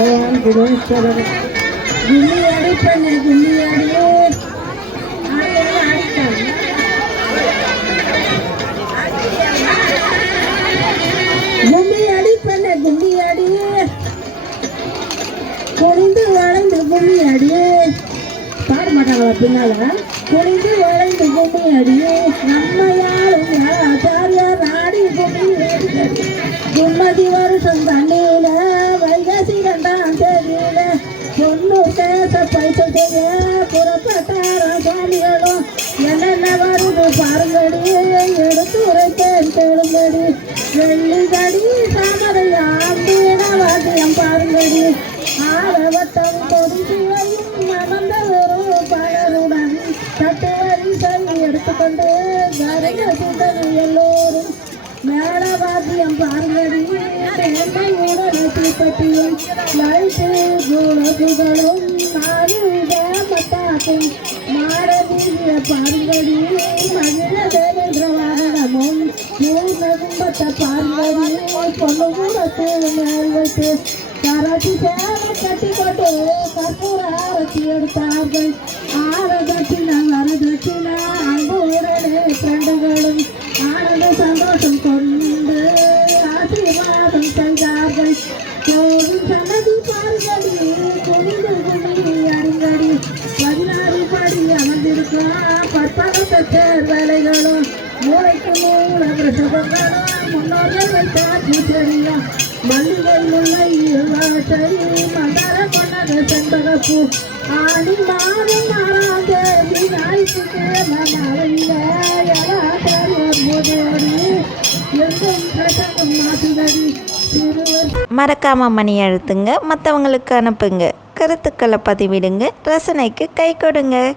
குணேஸ்வரர் கும்மி அடி பண்ணு கும்மி அடி ஆடி அடிப்பாங்க குனிந்து வளைந்து கும்மி பாட மாட்டாங்களா பின்னால குனிந்து வளைந்து கும்மி நம்ம யாரும் ஆச்சாரியார் ஆடி கும்மதி வருஷம் தான் பொண்ணு பேச பைசா செய்ய புறப்பட்டார சுவாமிகளும் பாருங்கடி எடுத்து உரைத்தேன் கேளுங்கடி வெள்ளிகடி தாமரையாம் வாத்தியம் பாருங்கடி. ஆரவட்டம் கொடி சிவையும் ஒரு பலருடன் தட்டு வரிசை எடுத்துக்கொண்டு எல்லோரும் மேளவாத்தியம் பாருங்கடி. உடனே தீப்பட்டியும் லைட்டு குலகுகளும் நாயுத மத்தாக்கும் மாடவீதிய பாருங்கடி மகிழ தேவேந்திர வாகனமும் பூர்ண கும்பத்தை பாருங்கடி பொண்ணு கூடத்து மேல் வைத்து கரட்டி சேவை கட்டி கொண்டு வேலைகளும் மூளைக்கு மூல பிரசவங்களும் முன்னோர்கள் வைத்த பூச்செடியும் மல்லிகை முல்லை இளவட்டை மலர கொண்டது செண்பகப்பூ. ஆடி மாதம் மாறாத ஞாயிற்றுக்கிழமை நாளையில எலாட்டர் முதோடி எங்கும் பிரசவம் மாற்றுதடி மறக்காமல் மணி அழுத்துங்க மற்றவங்களுக்கு அனுப்புங்க. கருத்துக்களை பதிவிடுங்க ரசனைக்கு கை கொடுங்க.